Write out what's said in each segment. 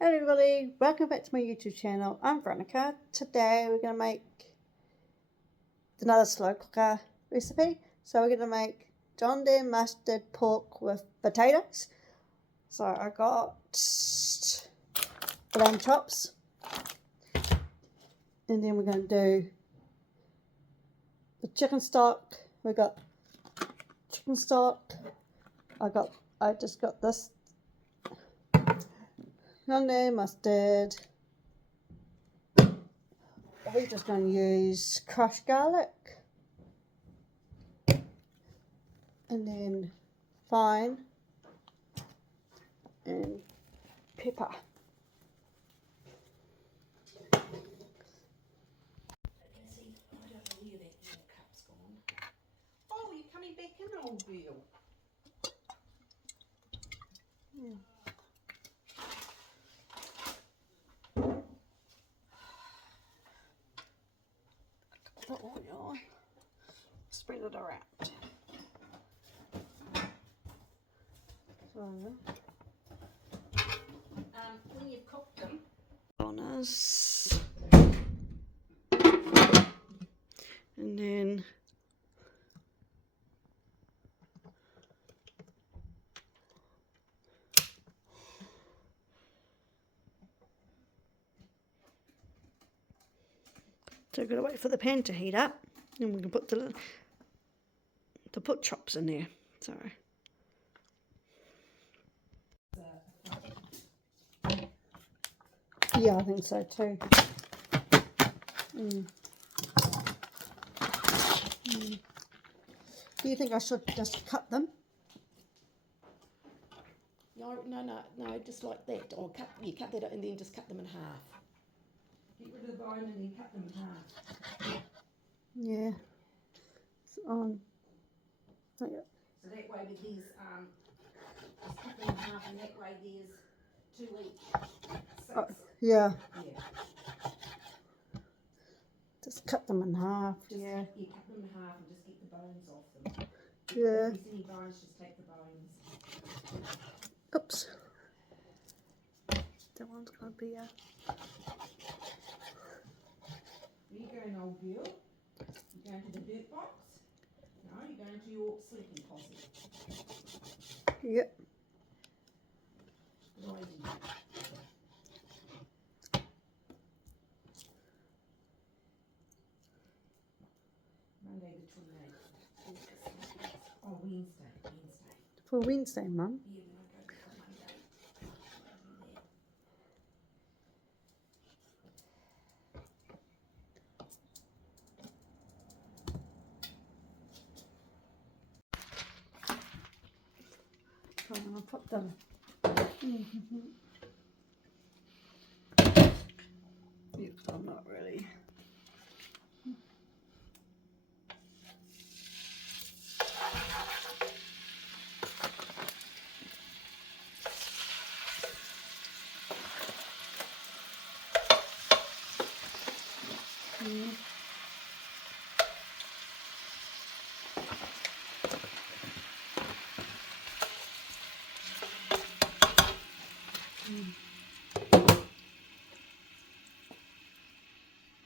Hello everybody, welcome back to my YouTube channel. I'm Veronica. Today we're going to make another slow cooker recipe. So we're going to make John Deere mustard pork with potatoes. So I got lamb chops, and then we're going to do the chicken stock. We got chicken stock. I just got this John Deere mustard. We're just going to use crushed garlic and then thyme and pepper. Oh, you're coming back in, old girl. Yeah. The oil, spread it around. So, When you've cooked them, bonus, and then so we've got to wait for the pan to heat up, and we can put the pork chops in there. Sorry. Yeah, I think so too. Do you think I should just cut them? no, just like that. Or you cut that and then just cut them in half. Get rid of the bone and then cut them in half. Yeah. It's on. Oh, yeah. So that way with these, just cut them in half, and that way there's 2 each. 6. Yeah. Yeah. Just cut them in half. Yeah. You cut them in half and just get the bones off them. Yeah. If there's any bones, just take the bones. Oops. That one's gonna be a. Where you going, old girl? You going to the dirt box? No, you're going to your sleeping posse. Yep. Righty. Monday the 28th. Oh, Wednesday. For Wednesday, Mum. Yeah, when I go back on Monday. So I'm gonna put them. Yep, I'm not really.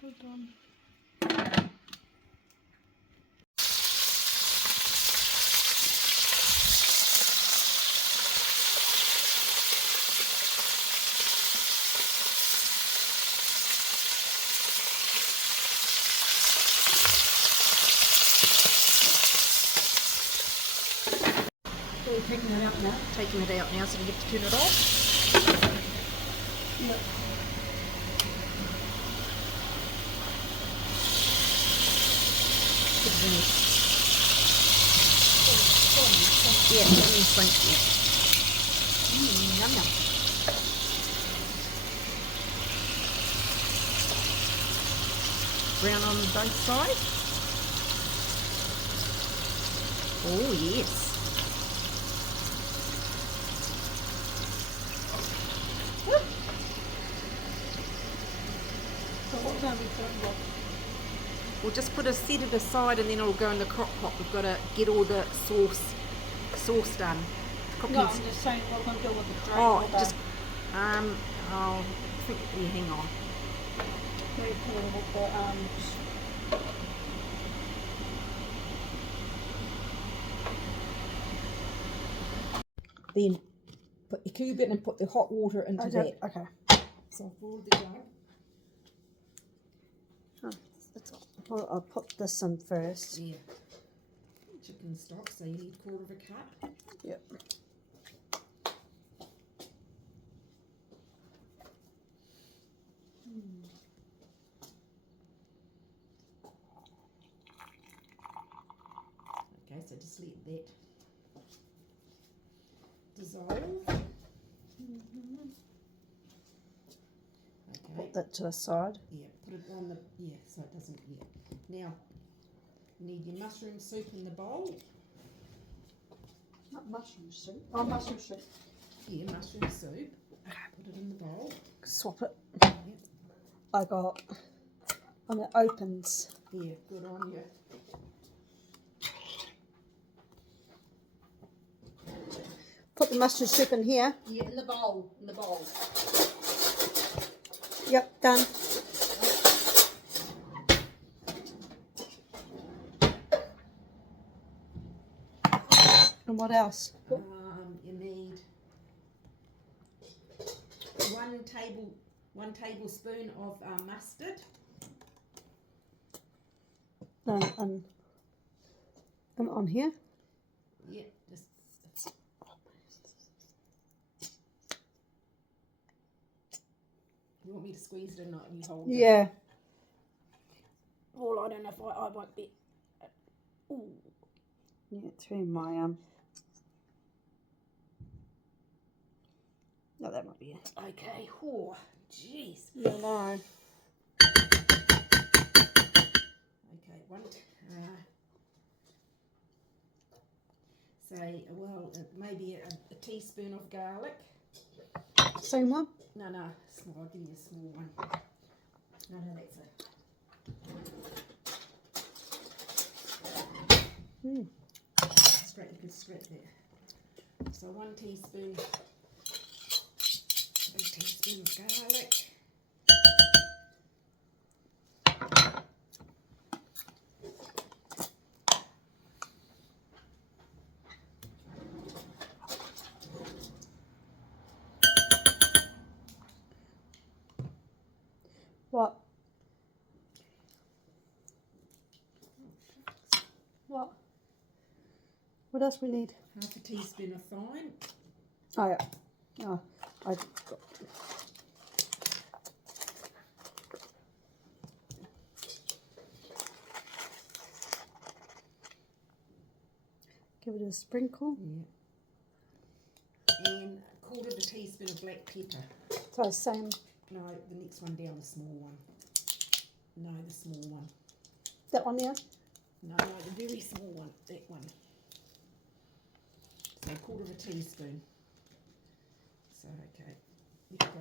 Hold on. So we're taking it out now. Taking it out now, so we have to turn it off. Yep. Yeah, let me think. Yum yum. Brown on both sides. Oh yes. So what time we put? We'll just set it aside and then it'll go in the crock pot. We've got to get all the sauce done. No, I'm just saying what we're going to do with the drain. Oh, just I'll think, yeah, hang on. Maybe put a little bit, Then put your cube in and put the hot water into that. okay. So I've boiled the jug. Oh, well, I'll put this in first. Yeah. Chicken stock, so you need 1/4 cup. Yep. Okay, so just let that dissolve. Okay. Put that to the side. Yeah, put it on the, yeah, so it doesn't, yeah. Now, you need your mushroom soup in the bowl. Not mushroom soup. Oh, mushroom soup. Yeah, mushroom soup. Put it in the bowl. Swap it. Yeah, I got, and it opens. yeah, good on you. Put the mushroom soup in here. Yeah, in the bowl, in the bowl. Yep, done. And what else? You need 1 tablespoon of mustard. And on here. Yeah, just. You want me to squeeze it or not? You hold it. Yeah. Well, I don't know if I won't be. Ooh. Yeah, through my No, that might be it. Okay. Oh, jeez. Yeah, no. Okay, say, well, maybe a teaspoon of garlic. Same one? No, small. I'll give you a small one. No, that's it. Straight, you can straight there. So 1 teaspoon of garlic. What? What? What else we need? 1/2 teaspoon of thyme. Oh, yeah. Oh, I got. Give it a sprinkle. Yeah. And 1/4 teaspoon of black pepper. So same. No, the next one down, the small one. No, the small one. That one, yeah? No, the very small one, that one. So 1/4 teaspoon. So, okay, there you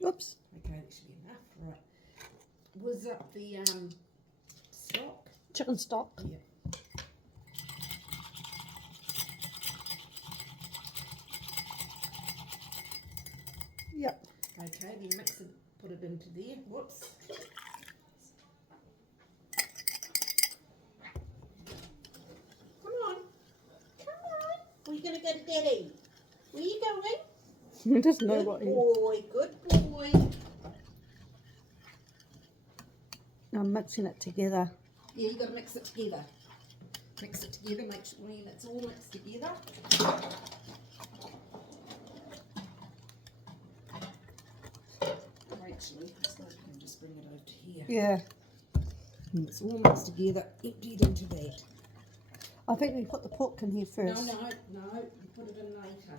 go. Oops. Okay, that should be enough, right. Was up the stock? Chicken stock. Yeah. Yep. Okay, then mix it, put it into there. Whoops. Come on. Where are you going to go to Daddy? Where are you going? He doesn't know Good what he... boy, good boy. I'm mixing it together. Yeah, you got to mix it together. Mix it together, make sure when it's all mixed together. Actually, so I can just bring it over to here. Yeah. When it's all mixed together, empty it into that. I think we put the pork in here first. No, you put it in later.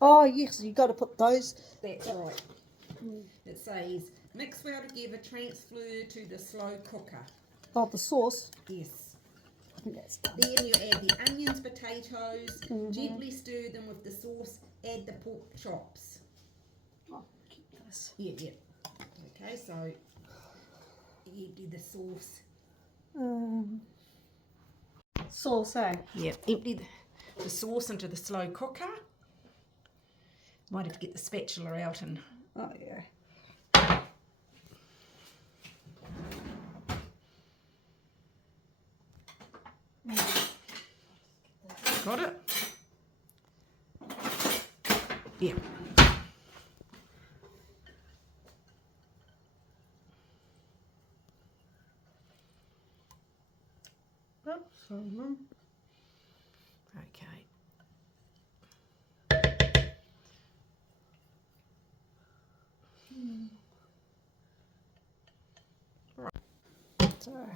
Oh, yes, you got to put those. That's right. It says, mix well together, transfer to the slow cooker. Oh, the sauce. Yes. I think that's done. Then you add the onions, potatoes, gently stir them with the sauce, add the pork chops. Oh, keep this. Yeah. Okay, so you do the sauce. Sauce, eh? Yeah, empty the the sauce into the slow cooker. Might have to get the spatula out and... Oh, yeah. Got it? Yeah. Oh, sorry, Mum. Okay. Sorry.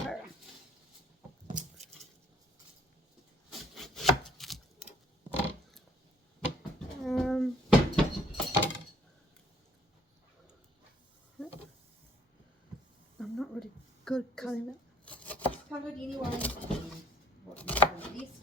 Okay. I'm not really good at cutting it. Cut it anyway. What you do best.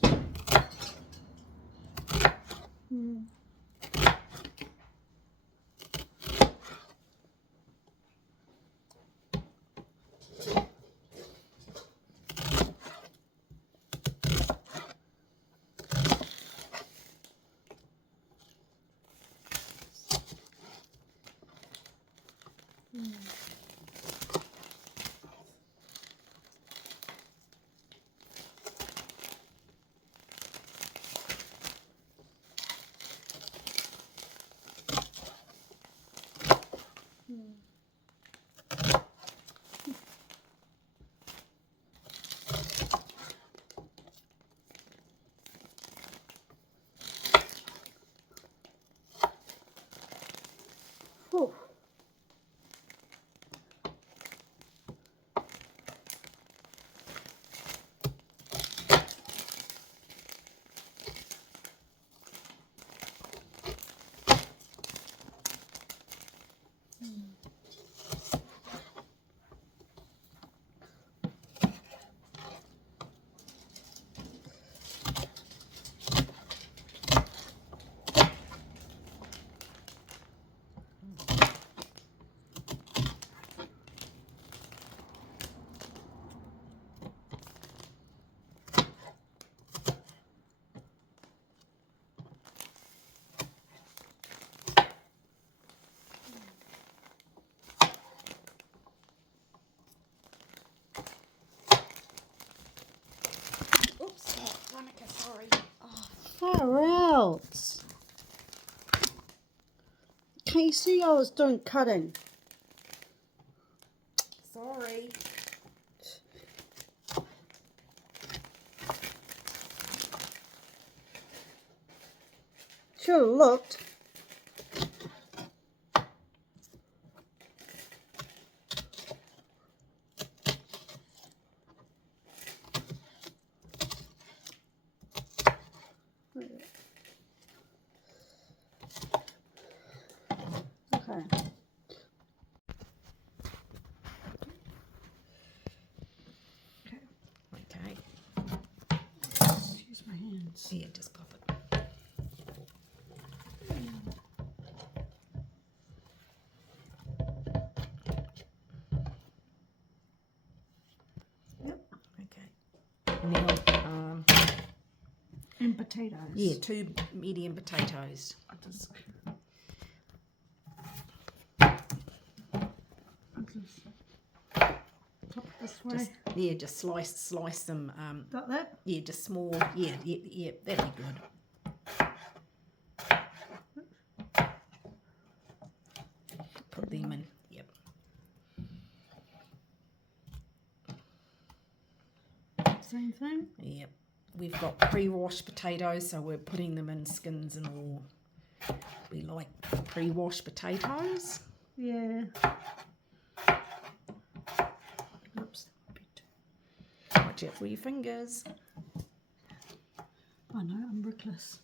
Whew. Oops, Monica, sorry. Far out. Can you see I was doing cutting? Sorry. Should have looked. Okay. Okay. Use my hands. Yeah, just pop it. Yep. Okay. Now, And potatoes. yeah, 2 medium potatoes. I'll just pop it this way. Just slice them. Got that? Yeah, just small. Yeah, that'd be good. Put them in. Yep. Same thing? Yep. We've got pre-washed potatoes, so we're putting them in skins and all. We like pre-washed potatoes. Yeah. Oops. Watch out for your fingers. I know, I'm reckless.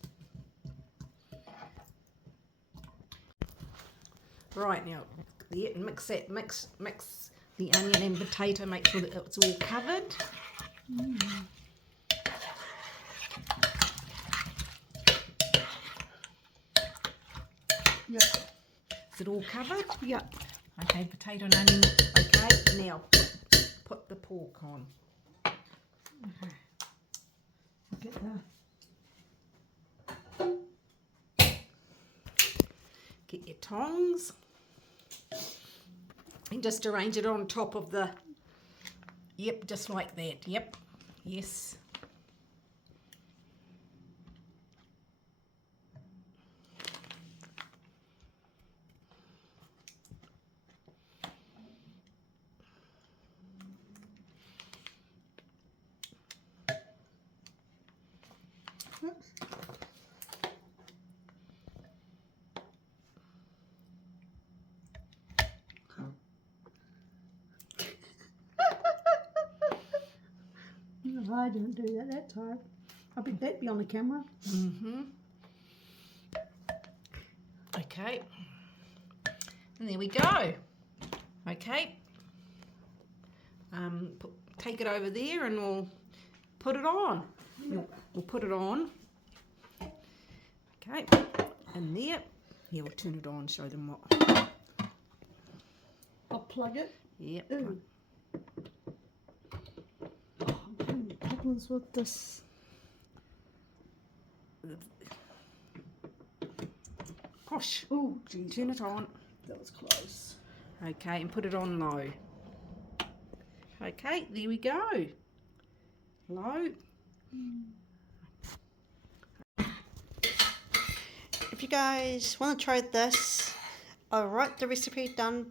Right, now mix the onion and potato, make sure that it's all covered. Yep. Is it all covered? Yep. Okay, potato and onion. Okay, now put the pork on. Okay. I'll get there. Get your tongs and just arrange it on top of the, yep, just like that, yep, yes. Oops. I didn't do that time. I bet that'd be on the camera. Okay, and there we go. Okay, take it over there and we'll put it on. We'll put it on. Okay, and there. Yeah, we'll turn it on, show them what. I'll plug it. Yep. Ooh. Oh, I'm having problems with this. Gosh. Oh, geez. Turn it on. That was close. Okay, and put it on low. Okay, there we go. Low. If you guys want to try this, I'll write the recipe down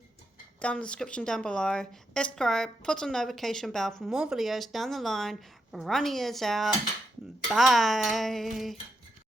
in the description down below. Subscribe, put on the notification bell for more videos down the line. Ronnie is out. Bye.